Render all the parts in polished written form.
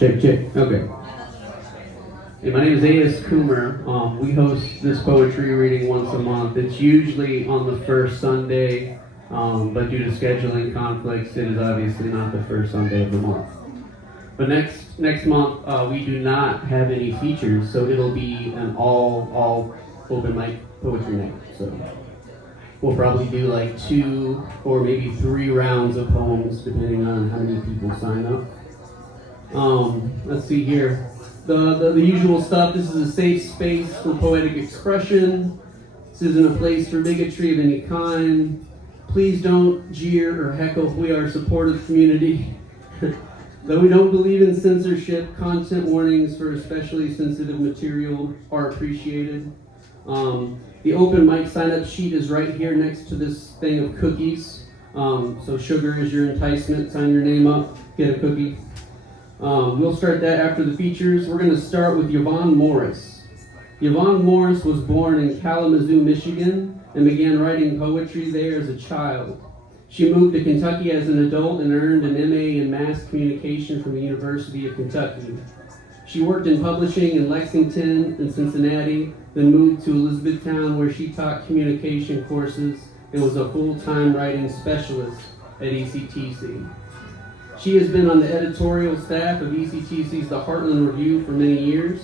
Check, check. Okay. Hey, my name is A.S. Coomer. We host this poetry reading once a month. It's usually on the first Sunday, but due to scheduling conflicts, it is obviously not the first Sunday of the month. But next month, we do not have any features, so it'll be an all open mic poetry night. So we'll probably do like 2 or maybe 3 rounds of poems, depending on how many people sign up. Let's see here. The usual stuff. This is a safe space for poetic expression. This isn't a place for bigotry of any kind. Please don't jeer or heckle. We are a supportive community. Though we don't believe in censorship, content warnings for especially sensitive material are appreciated. The open mic sign-up sheet is right here next to this thing of cookies. So sugar is your enticement. Sign your name up, get a cookie. We'll start that after the features. We're going to start with Yvonne Morris. Yvonne Morris was born in Kalamazoo, Michigan, and began writing poetry there as a child. She moved to Kentucky as an adult and earned an MA in Mass Communication from the University of Kentucky. She worked in publishing in Lexington and Cincinnati, then moved to Elizabethtown, where she taught communication courses and was a full-time writing specialist at ECTC. She has been on the editorial staff of ECTC's The Heartland Review for many years.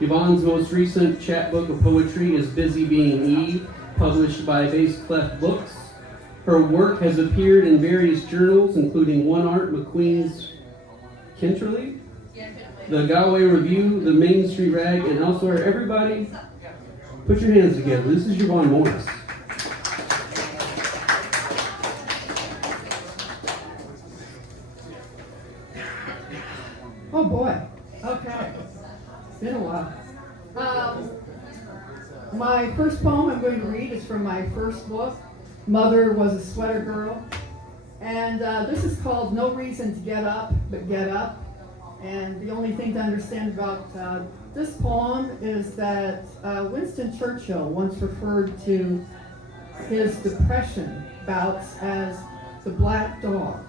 Yvonne's most recent chapbook of poetry is Busy Being Eve, published by Bass Clef Books. Her work has appeared in various journals, including One Art, MacQueen's Quinterly, the Galway Review, the Main Street Rag, and elsewhere. Everybody, put your hands together. This is Yvonne Morris. Oh boy. Okay. It's been a while. My first poem I'm going to read is from my first book, Mother Was a Sweater Girl. And this is called No Reason to Get Up, But Get Up. And the only thing to understand about this poem is that Winston Churchill once referred to his depression bouts as the black dog.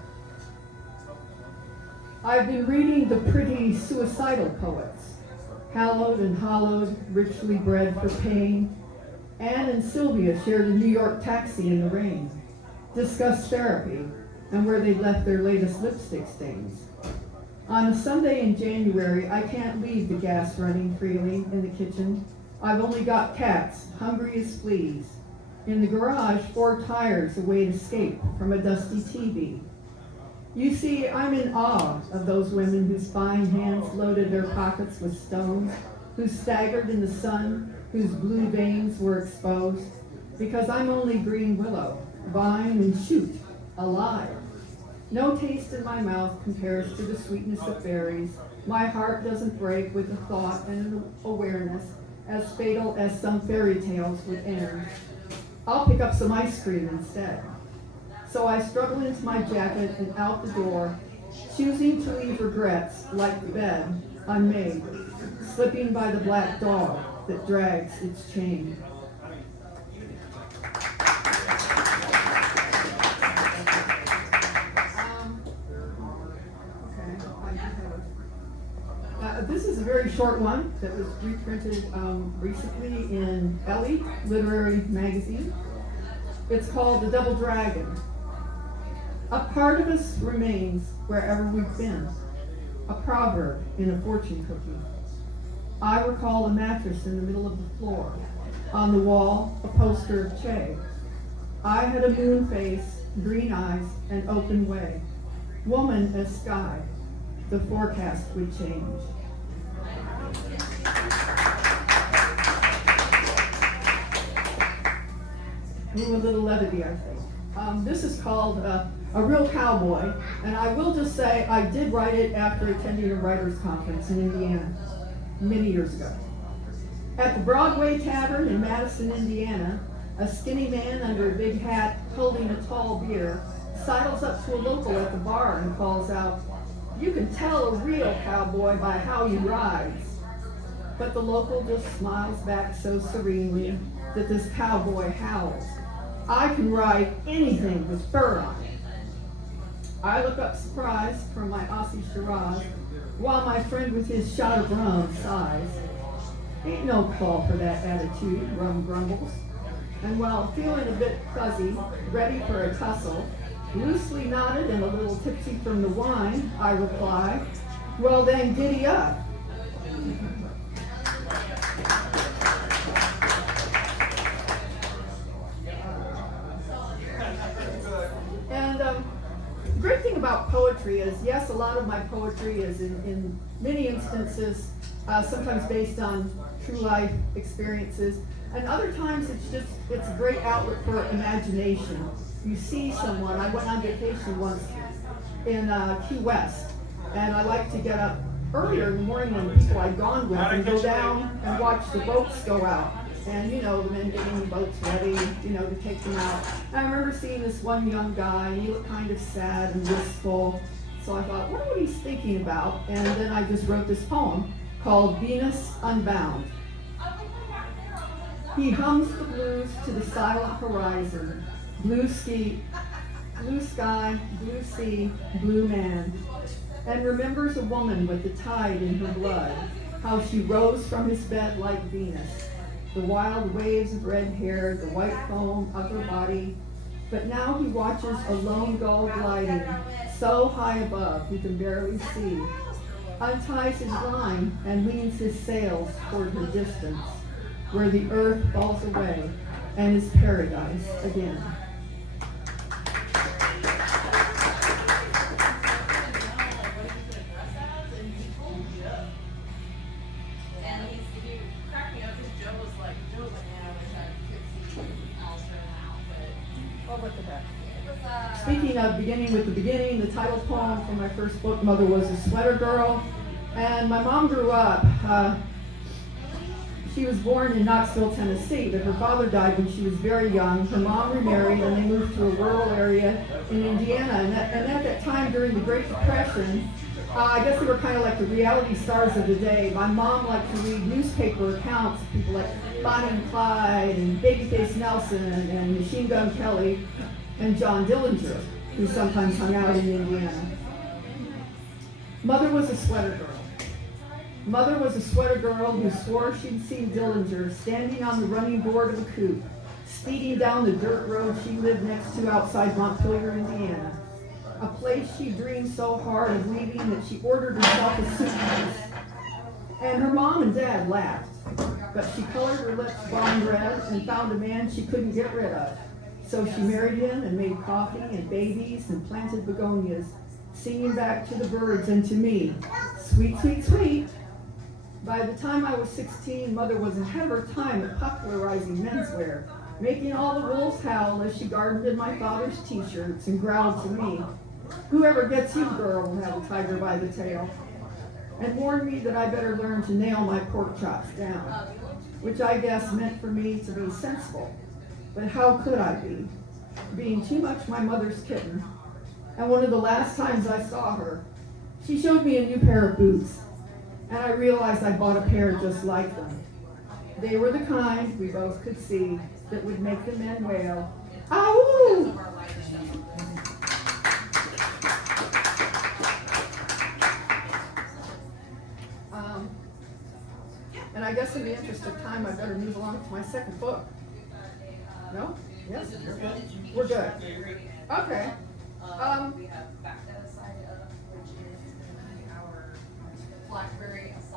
I've been reading the pretty suicidal poets, hallowed and hollowed, richly bred for pain. Anne and Sylvia shared a New York taxi in the rain, discussed therapy and where they left their latest lipstick stains. On a Sunday in January, I can't leave the gas running freely in the kitchen. I've only got cats, hungry as fleas. In the garage, 4 tires await escape from a dusty TV. You see, I'm in awe of those women whose fine hands loaded their pockets with stones, who staggered in the sun, whose blue veins were exposed, because I'm only green willow, vine and shoot, alive. No taste in my mouth compares to the sweetness of berries. My heart doesn't break with a thought and an awareness as fatal as some fairy tales would end. I'll pick up some ice cream instead. So I struggle into my jacket and out the door, choosing to leave regrets like the bed unmade, slipping by the black dog that drags its chain. This is a very short one that was reprinted recently in Ellie Literary Magazine. It's called The Double Dragon. A part of us remains wherever we've been, a proverb in a fortune cookie. I recall a mattress in the middle of the floor, on the wall a poster of Che. I had a moon face, green eyes, and open way. Woman as sky, the forecast would change. Ooh, a little levity, I think. This is called A Real Cowboy, and I will just say I did write it after attending a writers' conference in Indiana many years ago. At the Broadway Tavern in Madison, Indiana, a skinny man under a big hat holding a tall beer sidles up to a local at the bar and calls out, "You can tell a real cowboy by how he rides." But the local just smiles back so serenely that this cowboy howls, "I can ride anything with fur on it." I look up surprised from my Aussie Shiraz, while my friend with his shot of rum sighs. Ain't no call for that attitude, Rum grumbles. And while feeling a bit fuzzy, ready for a tussle, loosely nodded and a little tipsy from the wine, I reply, well then giddy up. And the great thing about poetry is, yes, a lot of my poetry is in many instances sometimes based on true life experiences, and other times it's a great outlet for imagination. You see someone. I went on vacation once in Key West, and I like to get up earlier in the morning when people I'd gone with and go down and watch the boats go out. And the men getting the boats ready, to take them out. And I remember seeing this one young guy, and he looked kind of sad and wistful. So I thought, what he's thinking about? And then I just wrote this poem called Venus Unbound. He hums the blues to the silent horizon. Blue sky, blue sea, blue man. And remembers a woman with the tide in her blood, how she rose from his bed like Venus. The wild waves of red hair, the white foam of her body. But now he watches a lone gull gliding, so high above he can barely see. Unties his line and leans his sails toward her distance, where the earth falls away and is paradise again. Speaking of beginning with the beginning, the title poem for my first book, Mother Was a Sweater Girl. And my mom grew up, she was born in Knoxville, Tennessee, but her father died when she was very young. Her mom remarried and they moved to a rural area in Indiana. And at that time, during the Great Depression, I guess they were kind of like the reality stars of the day. My mom liked to read newspaper accounts of people like Bonnie and Clyde and Babyface Nelson and Machine Gun Kelly and John Dillinger, who sometimes hung out in Indiana. Mother was a sweater girl. Mother was a sweater girl who swore she'd seen Dillinger standing on the running board of a coupe, speeding down the dirt road she lived next to outside Montpelier, Indiana. A place she dreamed so hard of leaving that she ordered herself a suitcase. And her mom and dad laughed, but she colored her lips blonde red and found a man she couldn't get rid of. So she married him and made coffee and babies and planted begonias, singing back to the birds and to me, sweet, sweet, sweet. By the time I was 16, Mother was ahead of her time at popularizing menswear, making all the wolves howl as she gardened in my father's t-shirts and growled to me, whoever gets you, girl, will have a tiger by the tail, and warned me that I better learn to nail my pork chops down, which I guess meant for me to be sensible. But how could I be, being too much my mother's kitten? And one of the last times I saw her, she showed me a new pair of boots, and I realized I bought a pair just like them. They were the kind, we both could see, that would make the men wail, "Ow!" And I guess in the interest of time, I better move along to my second book. No? Yes? We're good. Okay.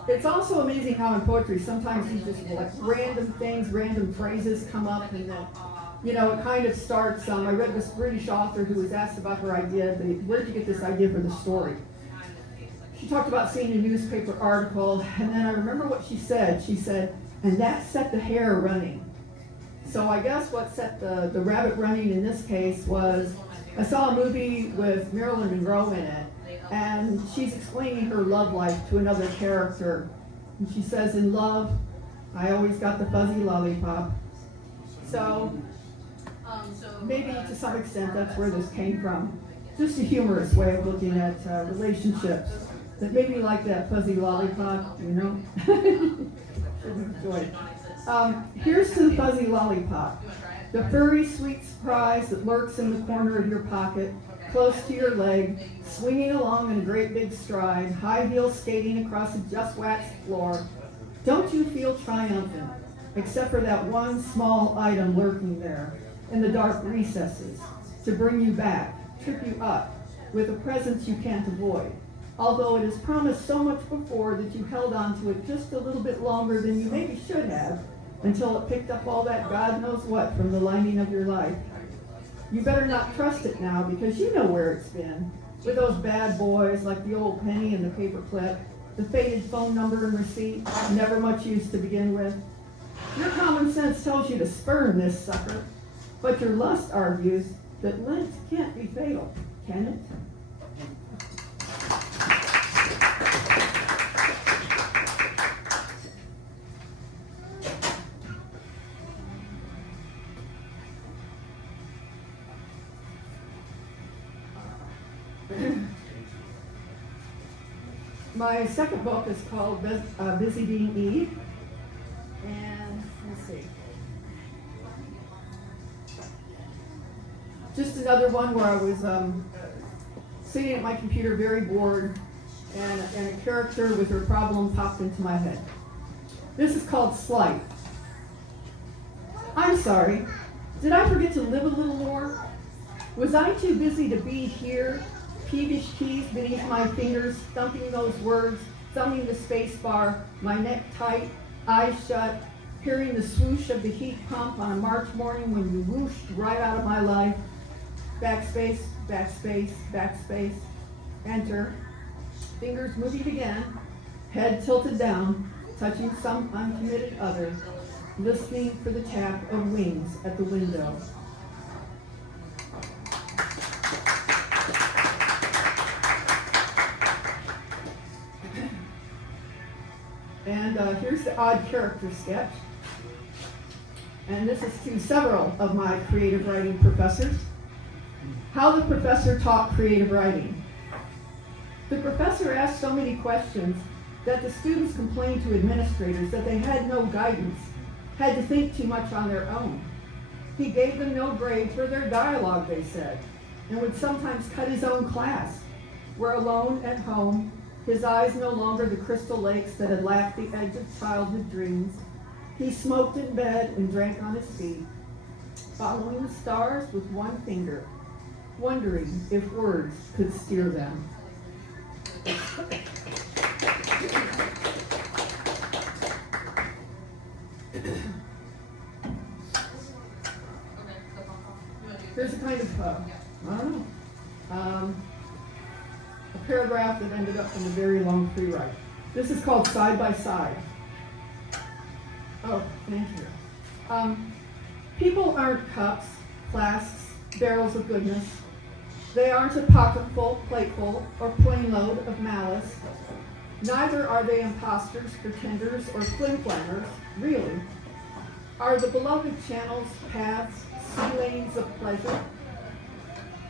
It's also amazing how in poetry sometimes you just like random things, random phrases come up, and then it kind of starts. I read this British author who was asked about her idea. Where'd you get this idea for the story? She talked about seeing a newspaper article, and then I remember what she said. She said, and that set the hair running. So I guess what set the rabbit running in this case was, I saw a movie with Marilyn Monroe in it, and she's explaining her love life to another character. And she says, in love, I always got the fuzzy lollipop. So maybe to some extent that's where this came from. Just a humorous way of looking at relationships that made me like that fuzzy lollipop, Enjoy. Here's to the fuzzy lollipop, the furry sweet surprise that lurks in the corner of your pocket, close to your leg, swinging along in a great big stride, high heel skating across a just waxed floor. Don't you feel triumphant, except for that one small item lurking there in the dark recesses to bring you back, trip you up with a presence you can't avoid, although it is promised so much before that you held on to it just a little bit longer than you maybe should have until it picked up all that God knows what from the lining of your life. You better not trust it now because you know where it's been, with those bad boys like the old penny and the paperclip, the faded phone number and receipt, never much use to begin with. Your common sense tells you to spurn this sucker, but your lust argues that Lent can't be fatal, can it? My second book is called Busy Being Eve, and let's see. Just another one where I was sitting at my computer very bored, and a character with her problem popped into my head. This is called Slight. I'm sorry, did I forget to live a little more? Was I too busy to be here? Peevish keys beneath my fingers, thumping those words, thumbing the space bar, my neck tight, eyes shut, hearing the swoosh of the heat pump on a March morning when you whooshed right out of my life. Backspace, backspace, backspace, enter. Fingers moving again, head tilted down, touching some uncommitted other, listening for the tap of wings at the window. And here's the odd character sketch. And this is to several of my creative writing professors. How the professor taught creative writing. The professor asked so many questions that the students complained to administrators that they had no guidance, had to think too much on their own. He gave them no grade for their dialogue, they said, and would sometimes cut his own class, where alone at home, his eyes no longer the crystal lakes that had lapped the edge of childhood dreams. He smoked in bed and drank on his feet, following the stars with one finger, wondering if words could steer them. Here's a kind of, I don't know, a paragraph that ended up in a very long free-write. This is called Side by Side. Oh, thank you. People aren't cups, flasks, barrels of goodness. They aren't a pocketful, plateful, or plain load of malice. Neither are they imposters, pretenders, or flim-flammers, really. Are the beloved channels, paths, sea lanes of pleasure?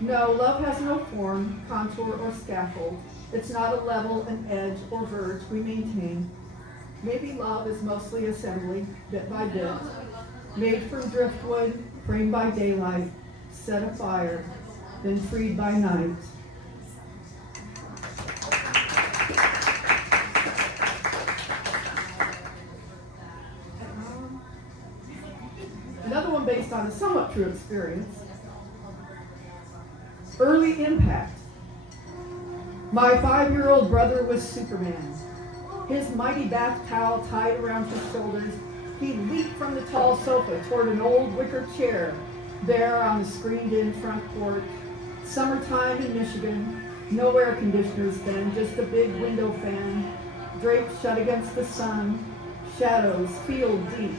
No, love has no form, contour, or scaffold. It's not a level, an edge, or verge we maintain. Maybe love is mostly assembly, bit by bit, made from driftwood, framed by daylight, set afire, then freed by night. Another one based on a somewhat true experience. Early impact. My 5-year-old brother was Superman. His mighty bath towel tied around his shoulders, he leaped from the tall sofa toward an old wicker chair there on the screened-in front porch. Summertime in Michigan, no air conditioners then, just a big window fan, draped shut against the sun, shadows field deep,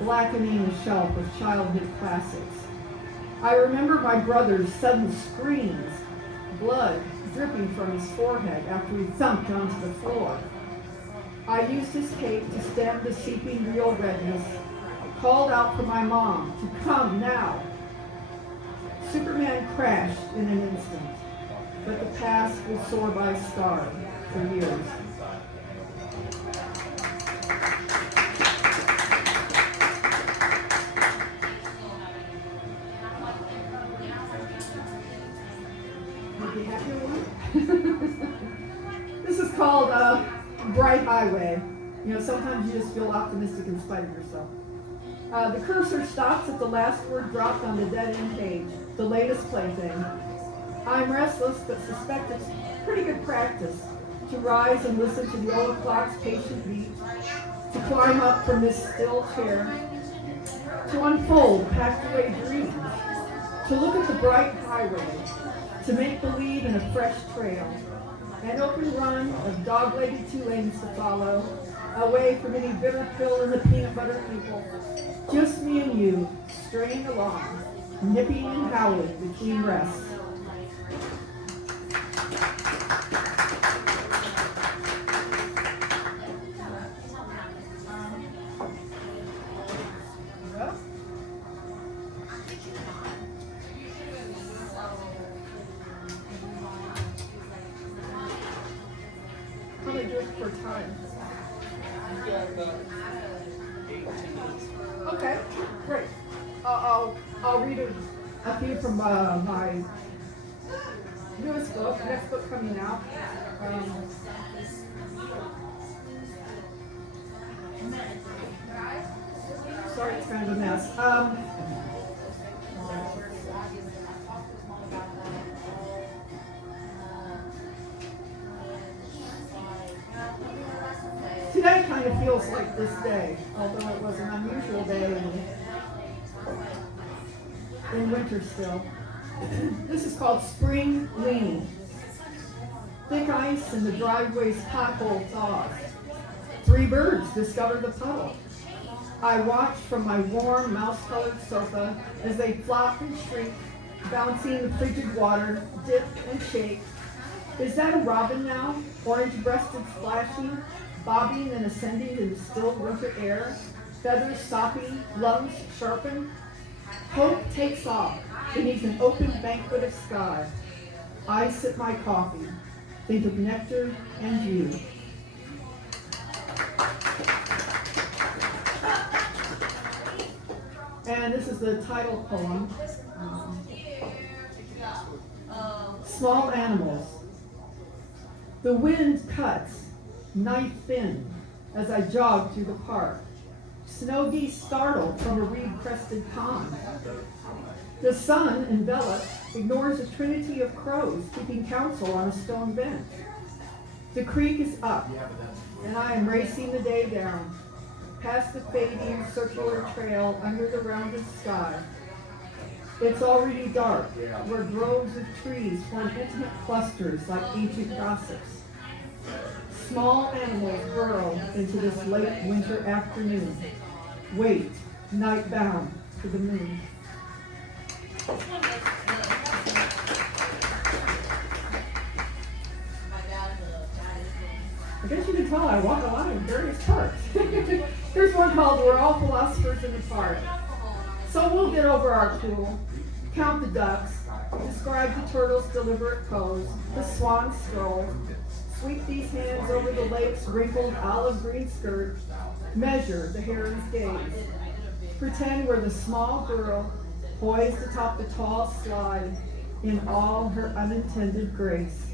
blackening a shelf of childhood classics. I remember my brother's sudden screams, blood dripping from his forehead after he thumped onto the floor. I used his cape to stem the seeping real redness, called out for my mom to come now. Superman crashed in an instant, but the past will soar by scarred for years. is called Bright Highway. You know, sometimes you just feel optimistic in spite of yourself. The cursor stops at the last word dropped on the dead-end page, the latest plaything. I'm restless, but suspect it's pretty good practice to rise and listen to the old clock's patient beat, to climb up from this still chair, to unfold packed away dreams, to look at the bright highway, to make believe in a fresh trail, an open run of dog-legged two lanes to follow, away from any bitter pill and the peanut butter people. Just me and you, straying along, nipping and howling between rests. How many do it per time? Okay, great. I'll read a few from my newest book, next book coming out. Sorry, it's kind of a mess. Today kind of feels like this day, although it was an unusual day in winter still. This is called Spring Leaning. Thick ice in the driveway's pothole thaws. 3 birds discover the puddle. I watch from my warm, mouse-colored sofa as they flop and shriek, bouncing the frigid water, dip and shake. Is that a robin now, orange-breasted splashing, bobbing and ascending in the still winter air, feathers sopping, lungs sharpened? Hope takes off beneath an open banquet of sky. I sip my coffee, think of nectar and you. And this is the title poem. Small animals. The wind cuts, knife thin, as I jog through the park. Snow geese startled from a reed-crested pond. The sun, enveloped, ignores a trinity of crows keeping counsel on a stone bench. The creek is up, and I am racing the day down, past the fading circular trail under the rounded sky. It's already dark, where groves of trees form intimate clusters like ancient gossips. Small animals burrow into this late winter afternoon. Wait, night bound to the moon. I guess you can tell I walk a lot in various parks. Here's one called We're All Philosophers in the Park. So we'll get over our cool, count the ducks, describe the turtle's deliberate pose, the swan's stroll, sweep these hands over the lake's wrinkled olive green skirt, measure the heron's gaze, pretend we're the small girl poised atop the tall slide in all her unintended grace.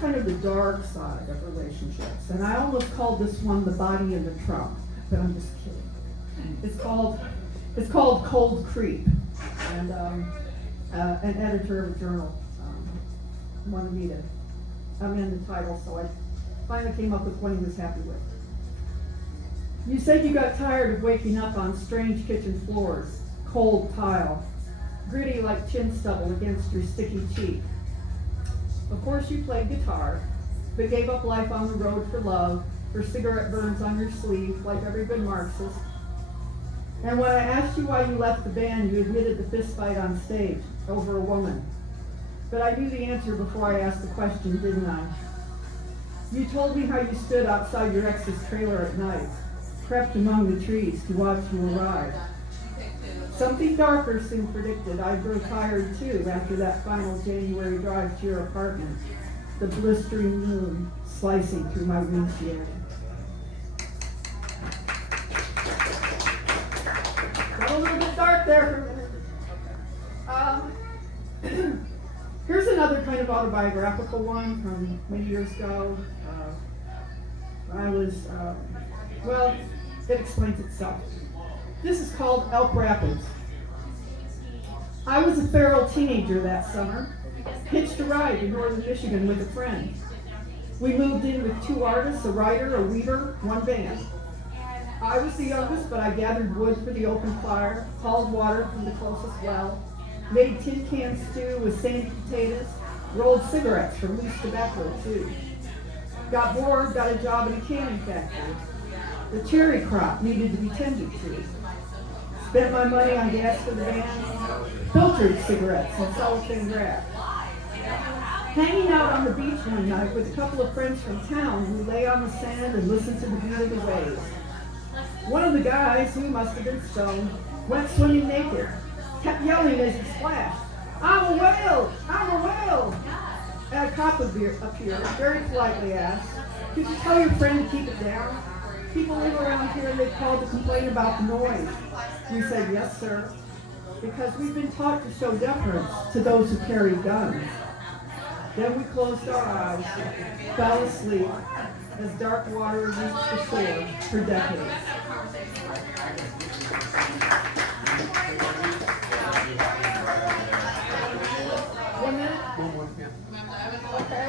Kind of the dark side of relationships, and I almost called this one The Body and the Trump, but I'm just kidding. It's called Cold Creep, and an editor of a journal wanted me to amend the title, so I finally came up with one he was happy with. You said you got tired of waking up on strange kitchen floors, cold tile, gritty like chin stubble against your sticky cheek. Of course you played guitar, but gave up life on the road for love, for cigarette burns on your sleeve, like every good Marxist. And when I asked you why you left the band, you admitted the fist fight on stage over a woman. But I knew the answer before I asked the question, didn't I? You told me how you stood outside your ex's trailer at night, crept among the trees to watch you arrive. Something darker soon predicted. I'd grow tired too after that final January drive to your apartment, the blistering moon slicing through my windshield. Got a little bit dark there for a minute. Here's another kind of autobiographical one from many years ago. Well, it explains itself. This is called Elk Rapids. I was a feral teenager that summer, hitched a ride to northern Michigan with a friend. We moved in with 2 artists, a writer, a weaver, 1 band. I was the youngest, but I gathered wood for the open fire, hauled water from the closest well, made tin can stew with sandy potatoes, rolled cigarettes from loose tobacco too. Got bored, got a job in a canning factory. The cherry crop needed to be tended to. Spent my money on gas for the van, filtered cigarettes and cellophane wrap. Hanging out on the beach one night with a couple of friends from town who lay on the sand and listened to the beat of the waves. One of the guys, who must have been stoned, went swimming naked, kept yelling as he splashed, "I'm a whale! I'm a whale!" And a cop appeared, very politely asked, "Could you tell your friend to keep it down? People live around here and they called to complain about the noise." We said, "Yes, sir," because we've been taught to show deference to those who carry guns. Then we closed our eyes, fell asleep, as dark water reached the shore for decades. One minute? One more, yeah. Okay.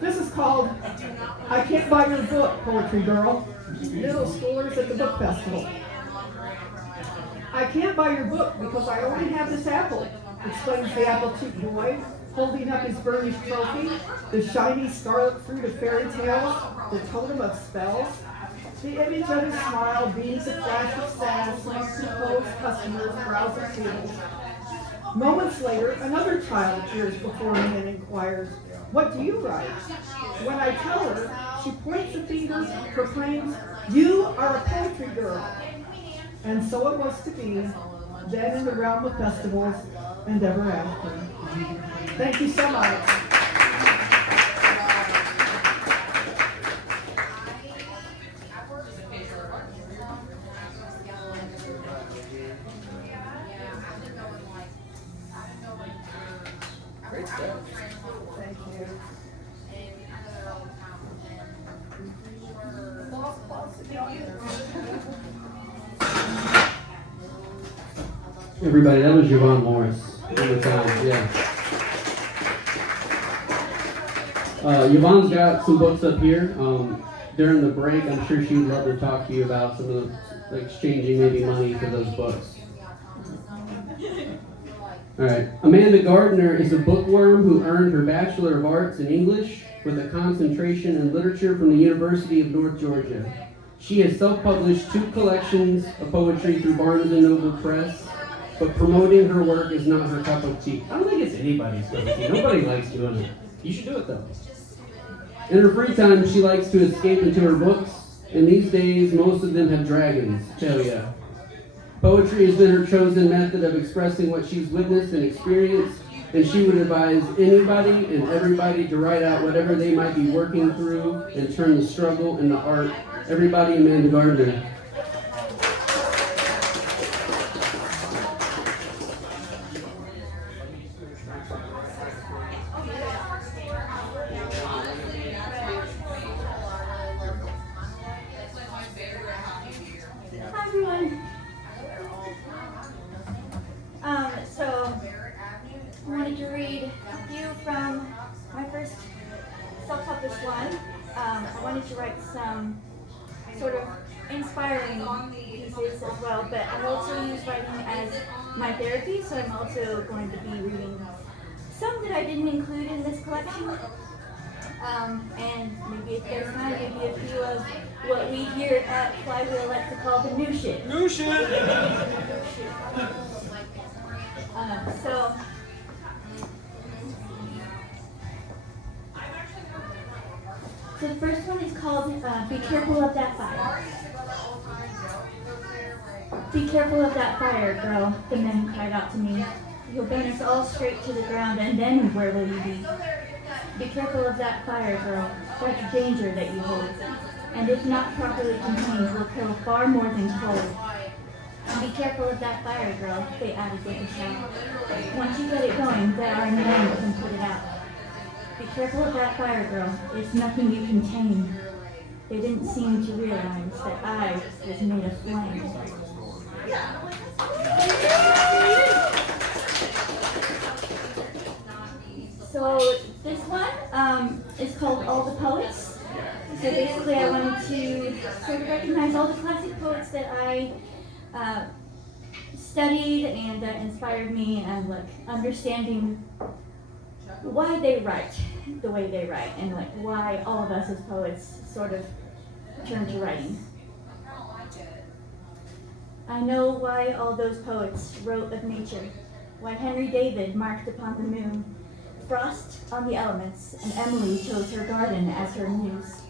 This is called I Can't Buy Your Book, Poetry Girl. Middle schoolers at the book festival. I can't buy your book because I only have this apple, explains the apple-cheeked boy, holding up his burnished trophy, the shiny scarlet fruit of fairy tales, the totem of spells. The image of his smile beams a flash of sass amongst composed customers browsing tables. Moments later, another child appears before me and inquires, "What do you write?" When I tell her, she points a finger, proclaims, "You are a poetry girl." And so it was to be, then in the realm of festivals and ever after. Thank you so much. Great stuff. Thank you. Everybody, that was Yvonne Morris in the town, yeah. Yvonne's got some books up here. During the break, I'm sure she'd love to talk to you about some of the exchanging maybe money for those books. All right. Amanda Gardner is a bookworm who earned her Bachelor of Arts in English with a concentration in literature from the University of North Georgia. She has self-published 2 collections of poetry through Barnes&Noble Press, but promoting her work is not her cup of tea. I don't think it's anybody's cup of tea. Nobody likes doing it. You should do it though. In her free time, she likes to escape into her books, and these days, most of them have dragons. Hell yeah. Poetry has been her chosen method of expressing what she's witnessed and experienced, and she would advise anybody and everybody to write out whatever they might be working through and turn the struggle into art. Everybody, Amanda Gardner. Hi everyone. So I wanted to read a few from my first self-published one. I wanted to write some sort of inspiring pieces as well, but I also use writing as my therapy, so I'm also going to be reading some that I didn't include in this collection. And maybe if there's time, maybe a few of what we here at Flywheel like to call the new shit. New shit! So the first one is called Be Careful of That Fire. Be careful of that fire, girl, the men cried out to me. You'll burn us all straight to the ground, and then where will you be? Be careful of that fire, girl, that danger that you hold. And if not properly contained, will kill far more than cold. Be careful of that fire, girl, they added with a shout. Once you get it going, there are men that can put it out. Be careful of that fire, girl, it's nothing you can tame. They didn't seem to realize that I was made of flame. So this one is called All the Poets. So basically I wanted to sort of recognize all the classic poets that I studied and that inspired me, and like understanding why they write the way they write, and like why all of us as poets sort of turn to writing. I know why all those poets wrote of nature, why Henry David marked upon the moon, Frost on the elements, and Emily chose her garden as her muse.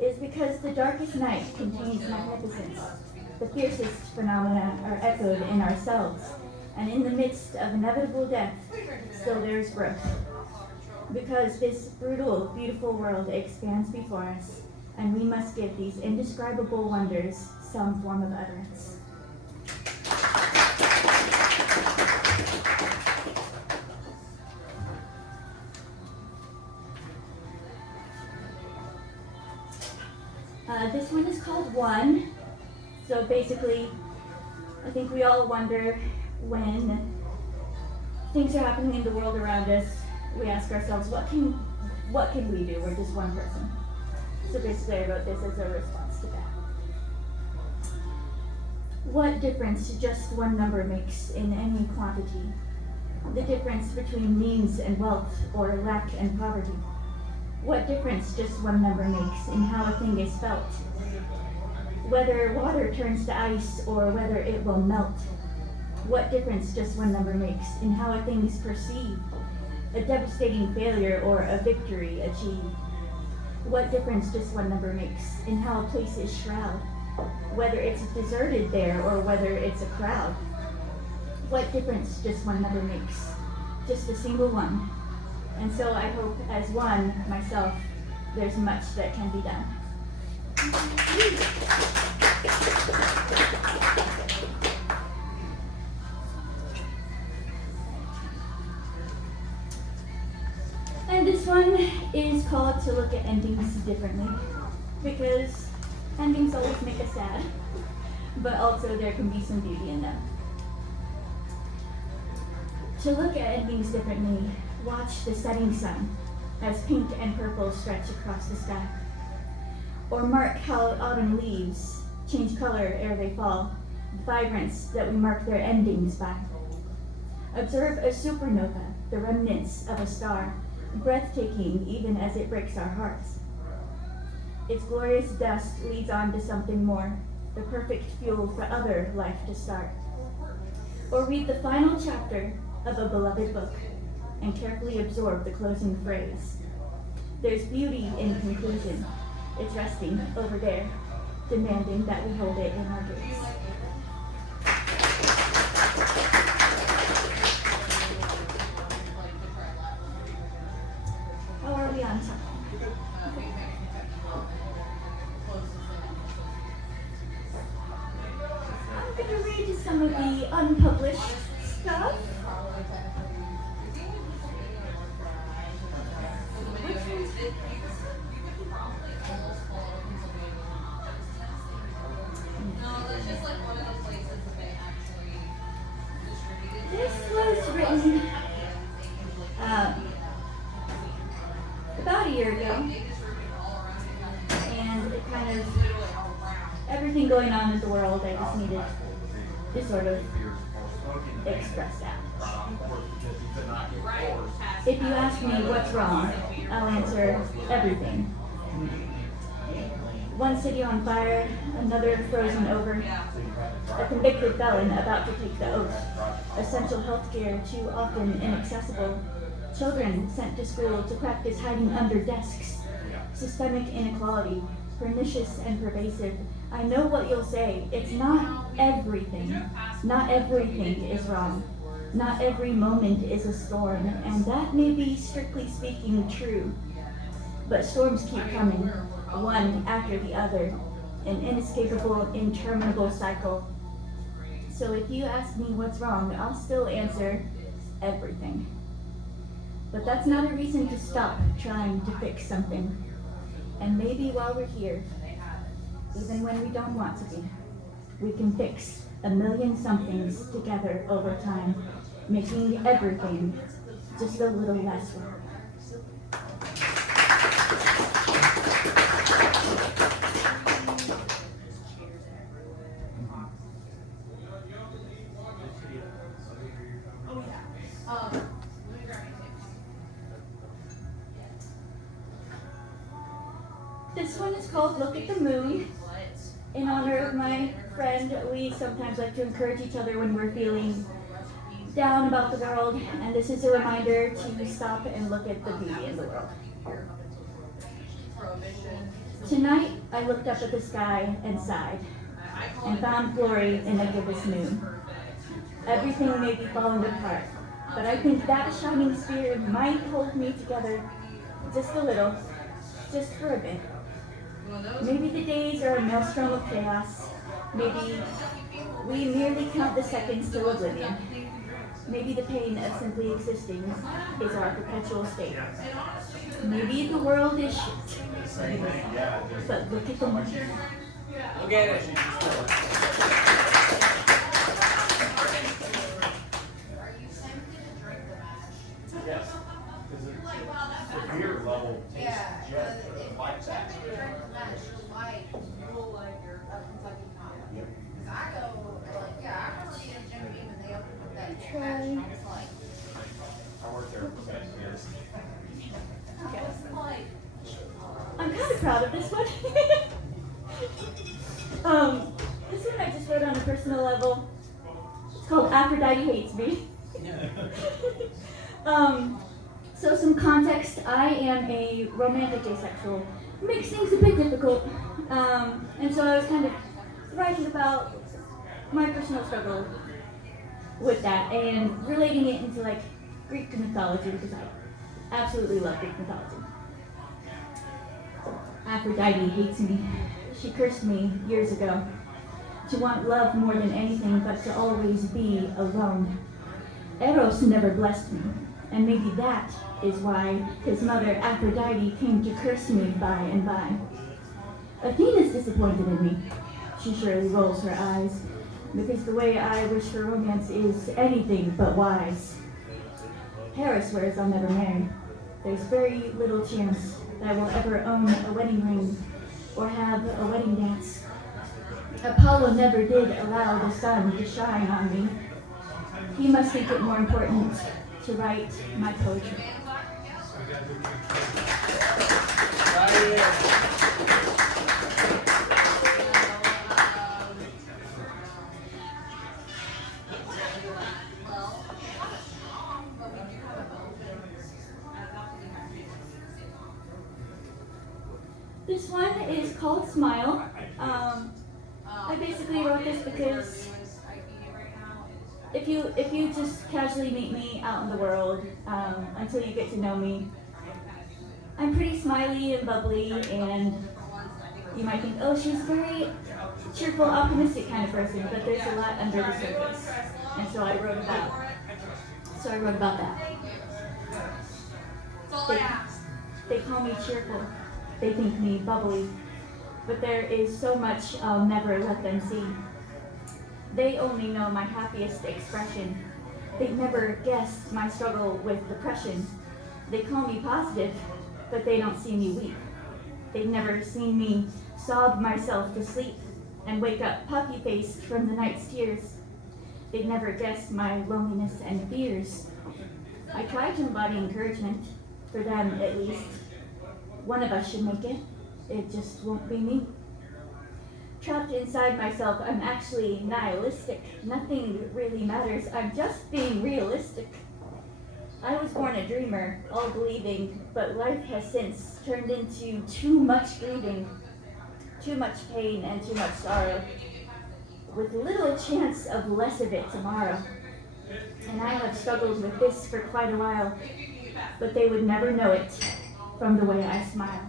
It is because the darkest night contains magnificence. The fiercest phenomena are echoed in ourselves, and in the midst of inevitable death, still there is growth. Because this brutal, beautiful world expands before us, and we must give these indescribable wonders some form of utterance. This one is called One. So basically, I think we all wonder when things are happening in the world around us, we ask ourselves, what can we do? We're just one person. So basically I wrote this as a response to that. What difference just one number makes in any quantity? The difference between means and wealth, or lack and poverty. What difference just one number makes in how a thing is felt? Whether water turns to ice or whether it will melt. What difference just one number makes in how a thing is perceived? A devastating failure or a victory achieved. What difference just one number makes in how a place is shrouded? Whether it's deserted there or whether it's a crowd. What difference just one number makes? Just a single one. And so I hope, as one myself, there's much that can be done. And this one is called To Look at Endings Differently, because endings always make us sad, but also there can be some beauty in them. To look at endings differently, watch the setting sun as pink and purple stretch across the sky. Or mark how autumn leaves change color ere they fall, the vibrance that we mark their endings by. Observe a supernova, the remnants of a star, breathtaking even as it breaks our hearts. Its glorious dust leads on to something more, the perfect fuel for other life to start. Or read the final chapter of a beloved book and carefully absorb the closing phrase. There's beauty in conclusion. It's resting over there, demanding that we hold it in our gaze. How are we on time? I'm going to read some of the unpublished stuff. This was written about a year ago, and it kind of, everything going on in the world, I just needed to sort of express that. If you ask me what's wrong, I'll answer everything. One city on fire, another frozen over, a convicted felon about to take the oath, essential health care too often inaccessible, children sent to school to practice hiding under desks, systemic inequality, pernicious and pervasive. I know what you'll say. It's not everything. Not everything is wrong. Not every moment is a storm, and that may be strictly speaking true. But storms keep coming, one after the other, an inescapable, interminable cycle. So if you ask me what's wrong, I'll still answer everything. But that's not a reason to stop trying to fix something. And maybe while we're here, even when we don't want to be, we can fix a million somethings together over time, making everything just a little less wrong. This one is called Look at the Moon. In honor of my friend, we sometimes like to encourage each other when we're feeling down about the world, and this is a reminder to stop and look at the beauty in the world. Tonight, I looked up at the sky and sighed, and found glory in a gibbous moon. Everything may be falling apart, but I think that shining sphere might hold me together just a little, just for a bit. Maybe the days are a maelstrom of chaos. Maybe we merely count the seconds till oblivion. Maybe the pain of simply existing is our perpetual state. Maybe the world is shit. But look at the moon. Look at it. Yes, because the beer level tastes just like that. Try. I worked there for 7 years. I'm kind of proud of this one. This one I just wrote on a personal level. It's called Aphrodite Hates Me. So some context, I am a romantic asexual. Makes things a bit difficult. And so I was kind of writing about my personal struggle with that and relating it into like Greek mythology, because I absolutely love Greek mythology. Aphrodite hates me. She cursed me years ago to want love more than anything, but to always be alone. Eros never blessed me, and maybe that is why his mother Aphrodite came to curse me by and by. Athena's disappointed in me. She surely rolls her eyes, because the way I wish for romance is anything but wise. Hera swears I'll never marry. There's very little chance that I will ever own a wedding ring or have a wedding dance. Apollo never did allow the sun to shine on me. He must think it more important to write my poetry. This one is called Smile. I basically wrote this because if you just casually meet me out in the world, until you get to know me, I'm pretty smiley and bubbly, and you might think, oh, she's a very cheerful, optimistic kind of person, but there's a lot under the surface. And so I wrote about that. They call me cheerful. They think me bubbly, but there is so much I'll never let them see. They only know my happiest expression. They've never guessed my struggle with depression. They call me positive, but they don't see me weep. They've never seen me sob myself to sleep and wake up puffy-faced from the night's tears. They've never guessed my loneliness and fears. I try to embody encouragement, for them at least. One of us should make it. It just won't be me. Trapped inside myself, I'm actually nihilistic. Nothing really matters. I'm just being realistic. I was born a dreamer, all believing, but life has since turned into too much grieving, too much pain and too much sorrow, with little chance of less of it tomorrow. And I have struggled with this for quite a while, but they would never know it from the way I smile.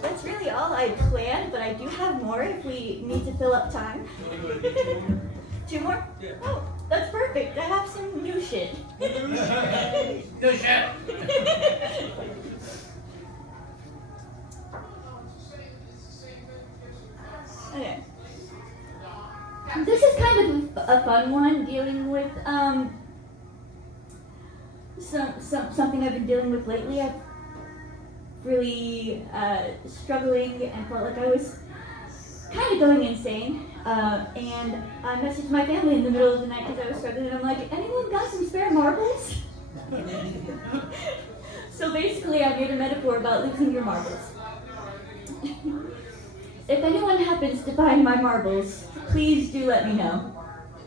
That's really all I planned, but I do have more if we need to fill up time. Two more? Yeah. Oh, that's perfect. I have some new shit. No shit. Okay. This is kind of a fun one, dealing with something I've been dealing with lately. I've really struggling and felt like I was kind of going insane. And I messaged my family in the middle of the night because I was struggling, and I'm like, anyone got some spare marbles? So basically I made a metaphor about losing your marbles. If anyone happens to find my marbles, please do let me know.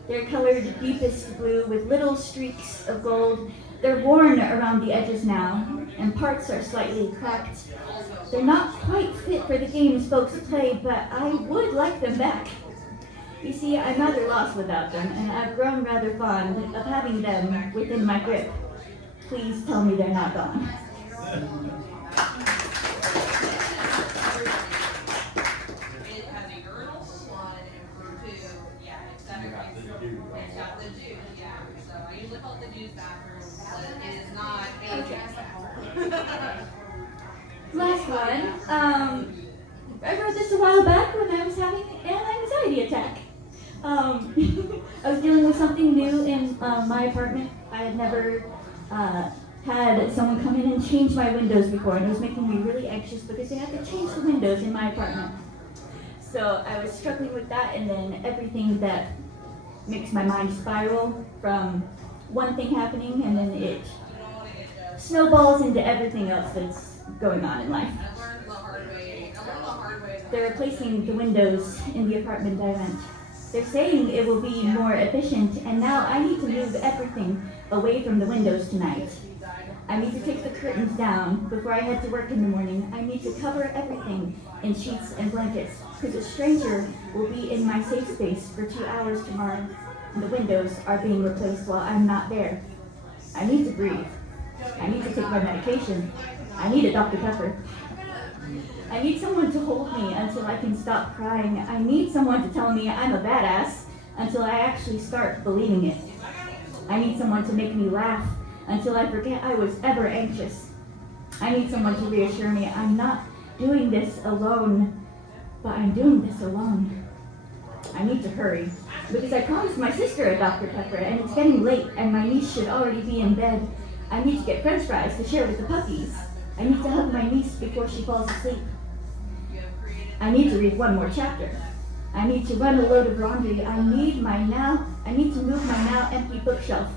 They're colored deepest blue with little streaks of gold. They're worn around the edges now, and parts are slightly cracked. They're not quite fit for the games folks play, but I would like them back. You see, I'm rather lost without them, and I've grown rather fond of having them within my grip. Please tell me they're not gone. Last one. I wrote this a while back when I was having an anxiety attack. I was dealing with something new in my apartment. I had never had someone come in and change my windows before, and it was making me really anxious because they had to change the windows in my apartment. So I was struggling with that, and then everything that makes my mind spiral from one thing happening, and then it snowballs into everything else that's going on in life. They're replacing the windows in the apartment I rent. They're saying it will be more efficient, and now I need to move everything away from the windows tonight. I need to take the curtains down before I head to work in the morning. I need to cover everything in sheets and blankets, because a stranger will be in my safe space for 2 hours tomorrow, and the windows are being replaced while I'm not there. I need to breathe. I need to take my medication. I need a Dr. Pepper. I need someone to hold me until I can stop crying. I need someone to tell me I'm a badass until I actually start believing it. I need someone to make me laugh until I forget I was ever anxious. I need someone to reassure me I'm not doing this alone, but I'm doing this alone. I need to hurry, because I promised my sister a Dr. Pepper, and it's getting late, and my niece should already be in bed. I need to get French fries to share with the puppies. I need to hug my niece before she falls asleep. I need to read one more chapter. I need to run a load of laundry. I need to move my now empty bookshelf.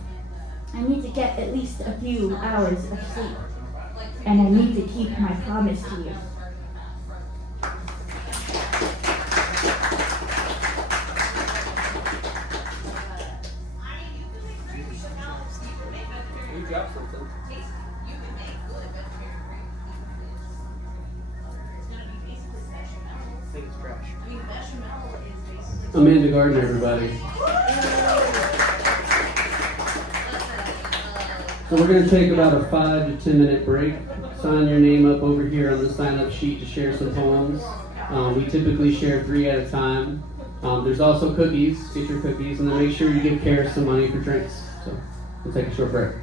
I need to get at least a few hours of sleep. And I need to keep my promise to you. You dropped something. I think it's trash. Amanda Gardner, everybody. So we're going to take about a 5 to 10 minute break. Sign your name up over here on the sign up sheet to share some poems. We typically share 3 at a time. There's also cookies, get your cookies, and then make sure you give Karis some money for drinks. So we'll take a short break.